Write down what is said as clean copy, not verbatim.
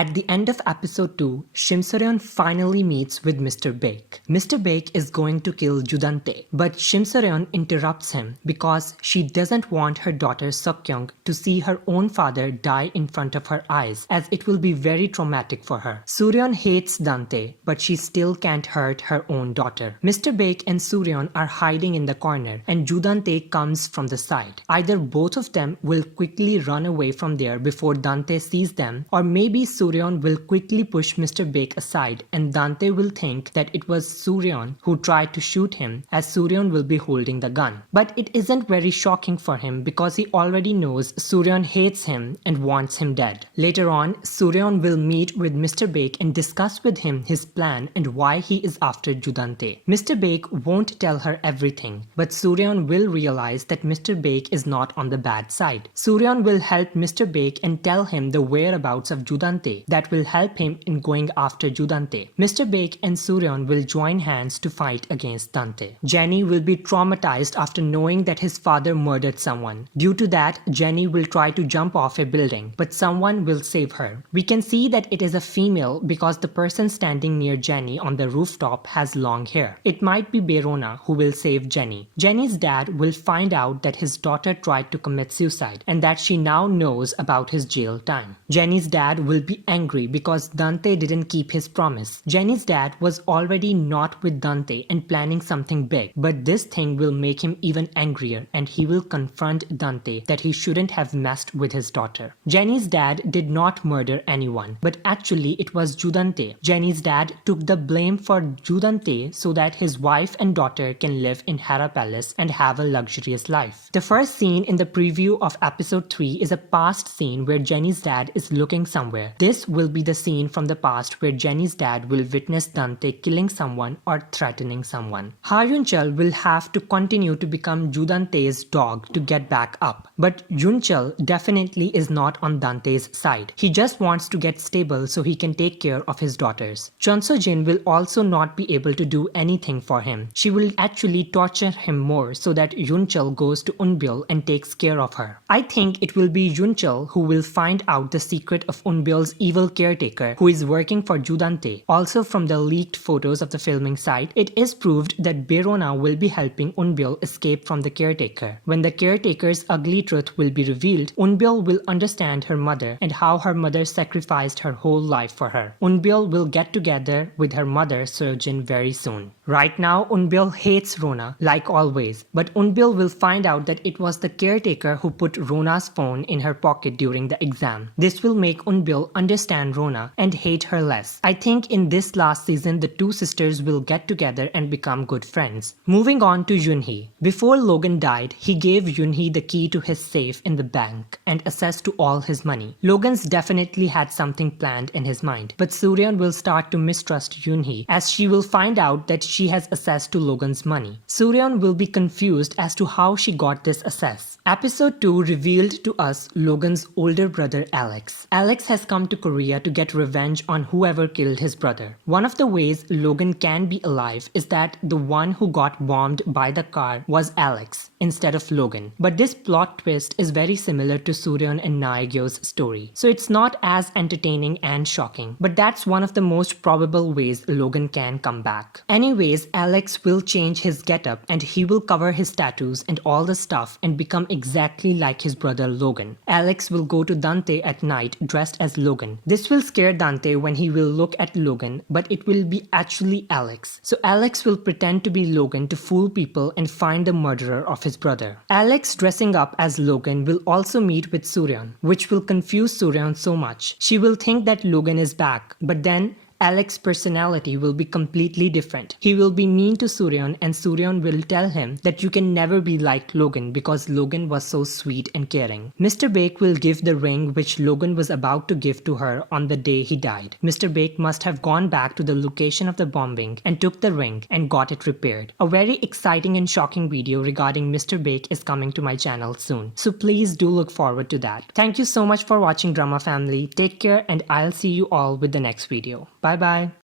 At the end of episode 2, Shim Seon finally meets with Mr. Baek. Mr. Baek is going to kill Judante, but Shim Seon interrupts him because she doesn't want her daughter Seokyoung to see her own father die in front of her eyes, as it will be very traumatic for her. Suryeon hates Dante, but she still can't hurt her own daughter. Mr. Baek and Suryeon are hiding in the corner, and Judante comes from the side. Either both of them will quickly run away from there before Dante sees them, or maybe Suryeon will quickly push Mr. Baek aside and Dante will think that it was Suryeon who tried to shoot him, as Suryeon will be holding the gun. But it isn't very shocking for him because he already knows Suryeon hates him and wants him dead. Later on, Suryeon will meet with Mr. Baek and discuss with him his plan and why he is after Judante. Mr. Baek won't tell her everything, but Suryeon will realize that Mr. Baek is not on the bad side. Suryeon will help Mr. Baek and tell him the whereabouts of Judante that will help him in going after Judante. Mr. Baek and Suryeon will join hands to fight against Dante. Jenny will be traumatized after knowing that his father murdered someone. Due to that, Jenny will try to jump off a building, but someone will save her. We can see that it is a female because the person standing near Jenny on the rooftop has long hair. It might be Berona who will save Jenny. Jenny's dad will find out that his daughter tried to commit suicide and that she now knows about his jail time. Jenny's dad will be angry because Dante didn't keep his promise. Jenny's dad was already not with Dante and planning something big, but this thing will make him even angrier and he will confront Dante that he shouldn't have messed with his daughter. Jenny's dad did not murder anyone, but actually it was Judante. Jenny's dad took the blame for Judante so that his wife and daughter can live in Hera Palace and have a luxurious life. The first scene in the preview of episode 3 is a past scene where Jenny's dad is looking somewhere. This will be the scene from the past where Jenny's dad will witness Dante killing someone or threatening someone. Ha Yun-chul will have to continue to become Judante's dog to get back up. But Yun-chul definitely is not on Dante's side. He just wants to get stable so he can take care of his daughters. Chun So-jin will also not be able to do anything for him. She will actually torture him more so that Yun-chul goes to Eunbyul and takes care of her. I think it will be Yun-chul who will find out the secret of Eunbyul's evil caretaker who is working for Judante. Also, from the leaked photos of the filming site, it is proved that Berona will be helping Eunbyul escape from the caretaker. When the caretaker's ugly truth will be revealed, Eunbyul will understand her mother and how her mother sacrificed her whole life for her. Eunbyul will get together with her mother Seojin very soon. Right now, Eunbyul hates Rona, like always, but Eunbyul will find out that it was the caretaker who put Rona's phone in her pocket during the exam. This will make Eunbyul understand Rona and hate her less. I think in this last season, the two sisters will get together and become good friends. Moving on to Yoonhee. Before Logan died, he gave Yoonhee the key to his safe in the bank and access to all his money. Logan's definitely had something planned in his mind, but Suryeon will start to mistrust Yoonhee as she will find out that she has access to Logan's money. Suryeon will be confused as to how she got this access. Episode 2 revealed to us Logan's older brother Alex. Alex has come to Korea to get revenge on whoever killed his brother. One of the ways Logan can be alive is that the one who got bombed by the car was Alex instead of Logan. But this plot twist is very similar to Suryeon and Naegyo's story, so it's not as entertaining and shocking, but that's one of the most probable ways Logan can come back. Anyways, Alex will change his getup and he will cover his tattoos and all the stuff and become exactly like his brother Logan. Alex will go to Dante at night dressed as Logan. This will scare Dante when he will look at Logan, but it will be actually Alex. So Alex will pretend to be Logan to fool people and find the murderer of his brother. Alex dressing up as Logan will also meet with Suryeon, which will confuse Suryeon so much. She will think that Logan is back, but then Alex's personality will be completely different. He will be mean to Suryeon and Suryeon will tell him that you can never be like Logan because Logan was so sweet and caring. Mr. Baek will give the ring which Logan was about to give to her on the day he died. Mr. Baek must have gone back to the location of the bombing and took the ring and got it repaired. A very exciting and shocking video regarding Mr. Baek is coming to my channel soon, so please do look forward to that. Thank you so much for watching Drama Family. Take care and I'll see you all with the next video. Bye bye.